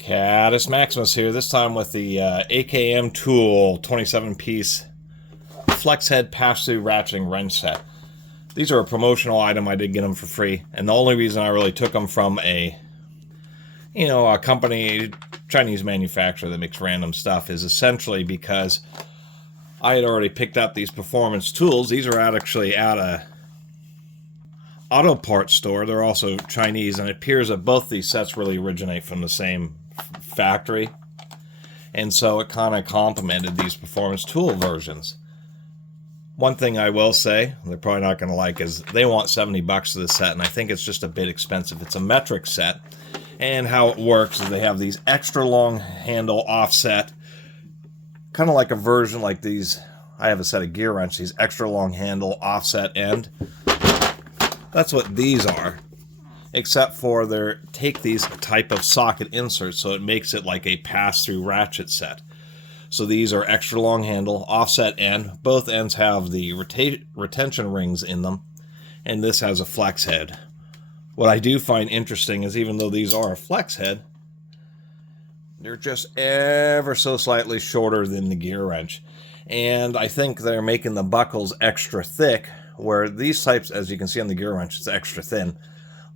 Catus Maximus here, this time with the AKM Tool 27-piece flex head pass-through ratcheting wrench set. These are a promotional item. I did get them for free, and the only reason I really took them from a company, Chinese manufacturer that makes random stuff, is essentially because I had already picked up these performance tools. These are actually at a auto parts store. They're also Chinese, and it appears that both these sets really originate from the same factory, and so it kind of complemented these performance tool versions. One thing I will say, they're probably not going to like, is they want $70 for this set, and I think it's just a bit expensive. It's a metric set, and how it works is they have these extra long handle offset, kind of like a version like these. I have a set of gear wrench, these extra long handle offset end. That's what these are, except for they take these type of socket inserts, so it makes it like a pass-through ratchet set. So these are extra long handle, offset end. Both ends have the retention rings in them, and this has a flex head. What I do find interesting is, even though these are a flex head, they're just ever so slightly shorter than the gear wrench. And I think they're making the buckles extra thick, where these types, as you can see on the gear wrench, it's extra thin.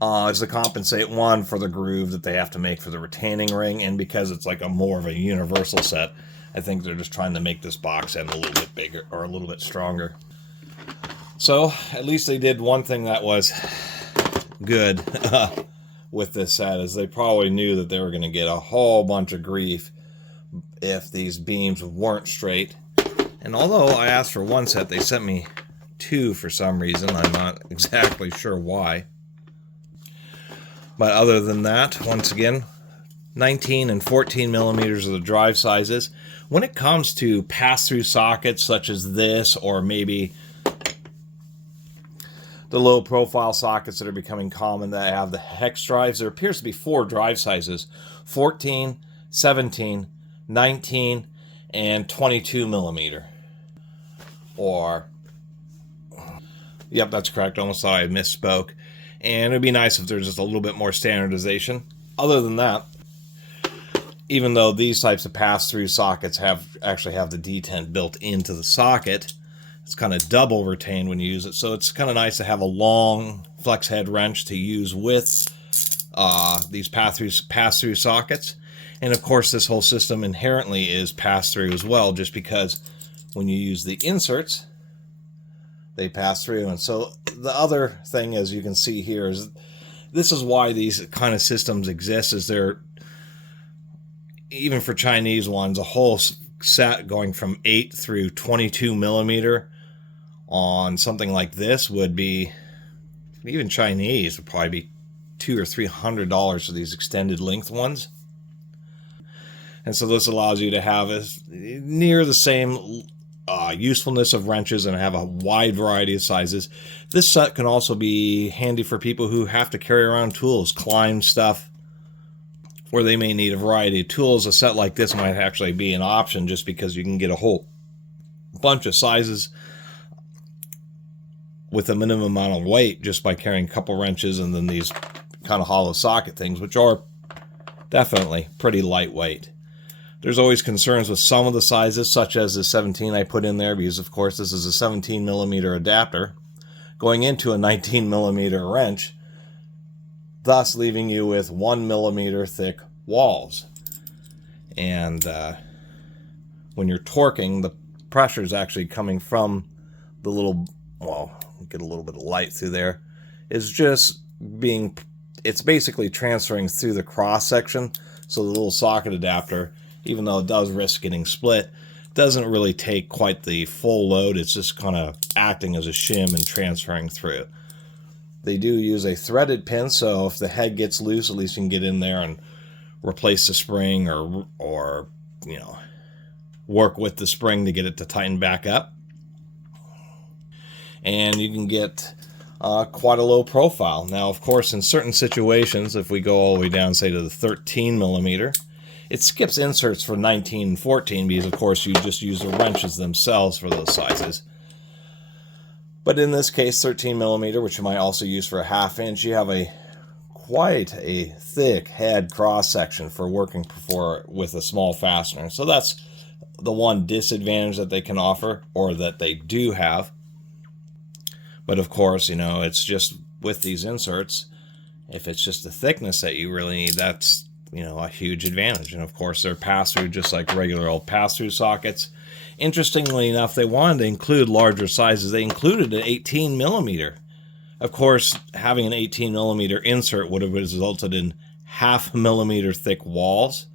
Is to compensate, one, for the groove that they have to make for the retaining ring, and because it's like a more of a universal set, I think they're just trying to make this box end a little bit bigger or a little bit stronger. So at least they did one thing that was good with this set, is they probably knew that they were going to get a whole bunch of grief if these beams weren't straight. And although I asked for one set, they sent me two for some reason. I'm not exactly sure why. But other than that, once again, 19 and 14 millimeters are the drive sizes. When it comes to pass-through sockets such as this, or maybe the low-profile sockets that are becoming common that have the hex drives, there appears to be four drive sizes: 14, 17, 19, and 22 millimeter. Or, yep, that's correct. Almost thought I misspoke. And it would be nice if there's just a little bit more standardization. Other than that, even though these types of pass-through sockets actually have the detent built into the socket, it's kind of double retained when you use it. So it's kind of nice to have a long flex head wrench to use with these pass-through sockets. And of course, this whole system inherently is pass-through as well, just because when you use the inserts, they pass through. And so the other thing, as you can see here, is this is why these kind of systems exist, is they're, even for Chinese ones, a whole set going from 8 through 22 millimeter on something like this would be, even Chinese, would probably be $200 or $300 for these extended length ones. And so this allows you to have near the same usefulness of wrenches and have a wide variety of sizes. This set can also be handy for people who have to carry around tools, climb stuff, where they may need a variety of tools. A set like this might actually be an option, just because you can get a whole bunch of sizes with a minimum amount of weight just by carrying a couple wrenches and then these kind of hollow socket things, which are definitely pretty lightweight. There's always concerns with some of the sizes, such as the 17 I put in there, because of course this is a 17 millimeter adapter going into a 19 millimeter wrench, thus leaving you with 1 millimeter thick walls. And when you're torquing, the pressure is actually coming from the little, well, get a little bit of light through there, is just being, it's basically transferring through the cross section. So the little socket adapter, even though it does risk getting split, doesn't really take quite the full load. It's just kind of acting as a shim and transferring through. They do use a threaded pin, so if the head gets loose, at least you can get in there and replace the spring, or you know, work with the spring to get it to tighten back up. And you can get quite a low profile. Now, of course, in certain situations, if we go all the way down, say, to the 13 millimeter, it skips inserts for 19 and 14, because of course you just use the wrenches themselves for those sizes. But in this case, 13 millimeter, which you might also use for a 1/2 inch, you have a quite a thick head cross section for working with a small fastener. So that's the one disadvantage that they can offer, or that they do have. But of course, it's just with these inserts, if it's just the thickness that you really need, that's, a huge advantage. And of course, they're pass-through just like regular old pass-through sockets. Interestingly enough, they wanted to include larger sizes. They included an 18 millimeter. Of course, having an 18 millimeter insert would have resulted in 0.5 millimeter thick walls,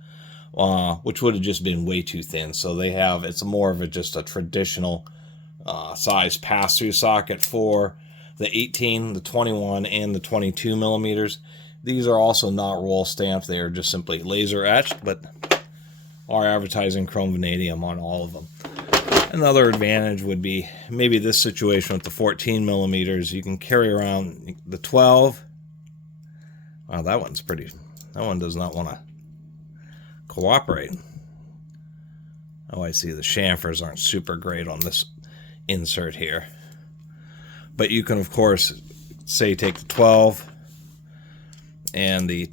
which would have just been way too thin. So it's more of just a traditional size pass-through socket for the 18, the 21, and the 22 millimeters. These are also not roll stamped. They are just simply laser etched, but are advertising chrome vanadium on all of them. Another advantage would be maybe this situation with the 14 millimeters. You can carry around the 12. Wow, that one does not want to cooperate. Oh, I see the chamfers aren't super great on this insert here. But you can, of course, say take the 12 and the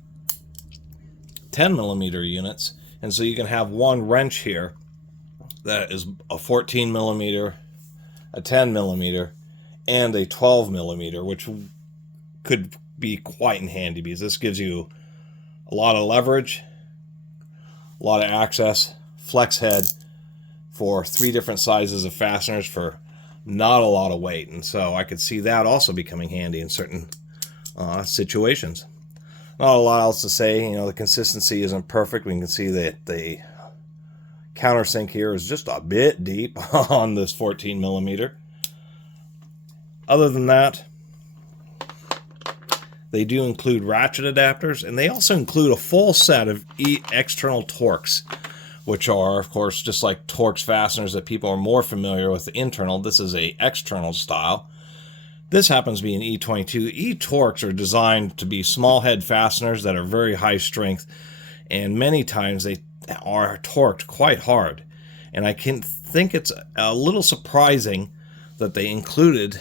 10 millimeter units, and so you can have one wrench here that is a 14 millimeter, a 10 millimeter, and a 12 millimeter, which could be quite handy because this gives you a lot of leverage, a lot of access, flex head for 3 different sizes of fasteners for not a lot of weight. And so I could see that also becoming handy in certain situations. Not a lot else to say. The consistency isn't perfect. We can see that the countersink here is just a bit deep on this 14 millimeter. Other than that, they do include ratchet adapters, and they also include a full set of external Torx, which are, of course, just like Torx fasteners that people are more familiar with the internal. This is a external style. This happens to be an E22. E-Torx are designed to be small head fasteners that are very high strength, and many times they are torqued quite hard. And I can think it's a little surprising that they included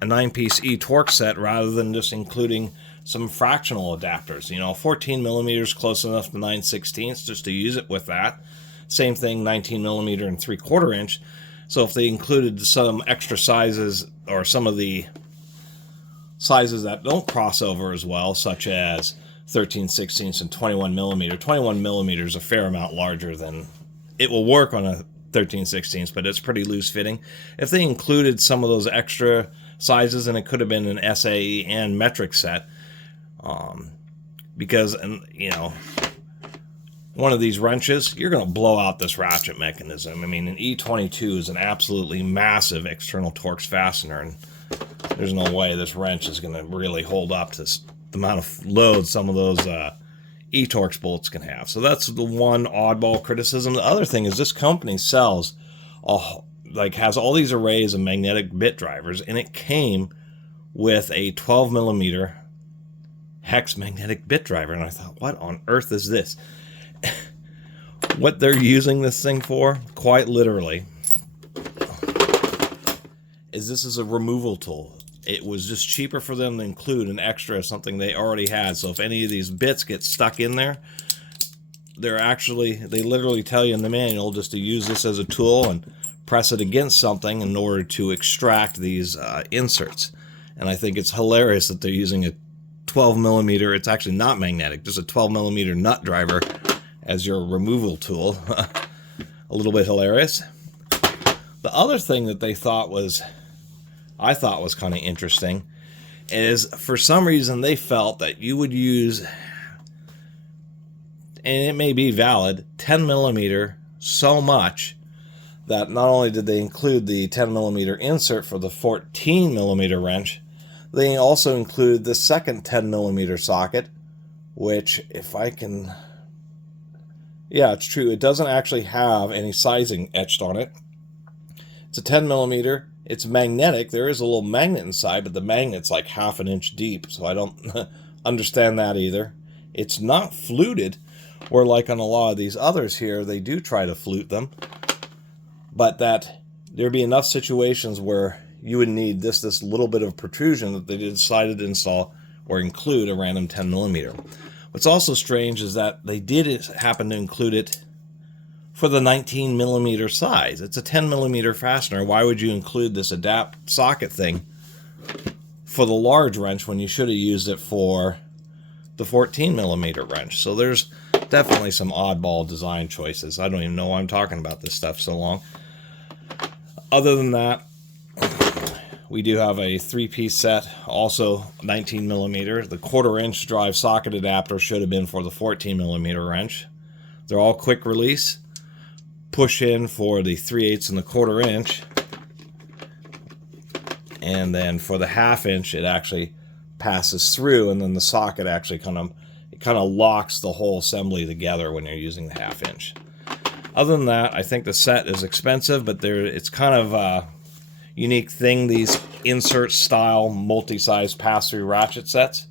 a 9-piece E-Torx set rather than just including some fractional adapters. 14 millimeters close enough to 9/16 just to use it with that. Same thing, 19 millimeter and 3/4 inch. So if they included some extra sizes, or some of the sizes that don't cross over as well, such as 13/16 and 21 millimeter. 21 millimeter is a fair amount larger than, it will work on a 13/16, but it's pretty loose fitting. If they included some of those extra sizes, and it could have been an SAE and metric set, because, one of these wrenches, you're going to blow out this ratchet mechanism. I mean, an E22 is an absolutely massive external Torx fastener, and there's no way this wrench is going to really hold up to the amount of load some of those E-Torx bolts can have. So that's the one oddball criticism. The other thing is this company sells, has all these arrays of magnetic bit drivers, and it came with a 12 millimeter hex magnetic bit driver, and I thought, what on earth is this? What they're using this thing for, quite literally, is this is a removal tool. It was just cheaper for them to include an extra, something they already had. So if any of these bits get stuck in there, they literally tell you in the manual just to use this as a tool and press it against something in order to extract these inserts. And I think it's hilarious that they're using a 12 millimeter, it's actually not magnetic, just a 12 millimeter nut driver as your removal tool. A little bit hilarious. The other thing that I thought was kind of interesting is, for some reason they felt that you would use, and it may be valid, 10 millimeter so much that not only did they include the 10 millimeter insert for the 14 millimeter wrench, they also included the second 10 millimeter socket, which, if I can, yeah, it's true, it doesn't actually have any sizing etched on it. It's a 10 millimeter. It's magnetic. There is a little magnet inside, but the magnet's like 1/2 inch deep, so I don't understand that either. It's not fluted, or like on a lot of these others here, they do try to flute them, but that there'd be enough situations where you would need this little bit of protrusion that they decided to install or include a random 10 millimeter. What's also strange is that they did happen to include it for the 19 millimeter size. It's a 10 millimeter fastener. Why would you include this adapt socket thing for the large wrench when you should have used it for the 14 millimeter wrench? So there's definitely some oddball design choices. I don't even know why I'm talking about this stuff so long. Other than that, we do have a 3-piece set, also 19 millimeter. The 1/4 inch drive socket adapter should have been for the 14 millimeter wrench. They're all quick release. Push in for the 3/8 and the 1/4 inch. And then for the 1/2 inch, it actually passes through, and then the socket actually kind of locks the whole assembly together when you're using the 1/2 inch. Other than that, I think the set is expensive, but it's kind of a unique thing, these insert style multi-size pass-through ratchet sets.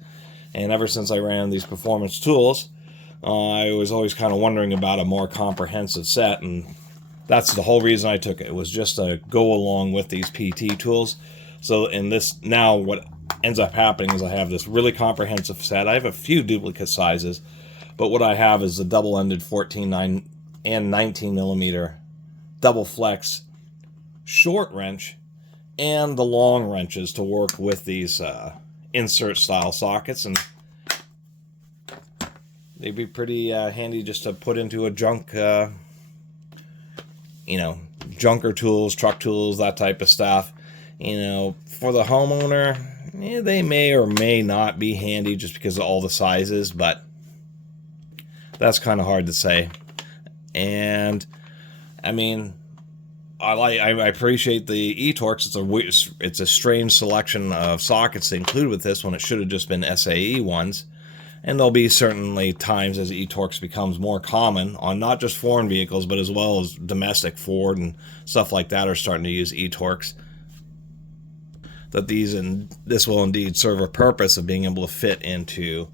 And ever since I ran these performance tools, I was always kind of wondering about a more comprehensive set, and that's the whole reason I took it. It was just to go along with these PT tools. So in this, now what ends up happening is I have this really comprehensive set. I have a few duplicate sizes, but what I have is the double-ended 14 and 19 millimeter double flex short wrench and the long wrenches to work with these insert style sockets, and they'd be pretty handy just to put into a junk, junker tools, truck tools, that type of stuff. For the homeowner, they may or may not be handy just because of all the sizes, but that's kind of hard to say. And I mean, I appreciate the e-Torx. It's a strange selection of sockets to include with this when it should have just been SAE ones. And there'll be certainly times as e-Torx becomes more common on not just foreign vehicles, but as well as domestic. Ford and stuff like that are starting to use e-Torx. That this will indeed serve a purpose of being able to fit into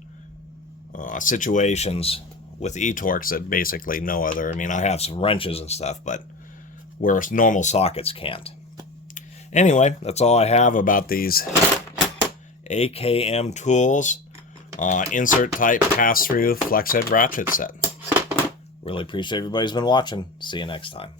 situations with e-Torx that basically no other. I mean, I have some wrenches and stuff, but where normal sockets can't. Anyway, that's all I have about these AKM tools, insert type pass-through flex head ratchet set. Really appreciate everybody's been watching. See you next time.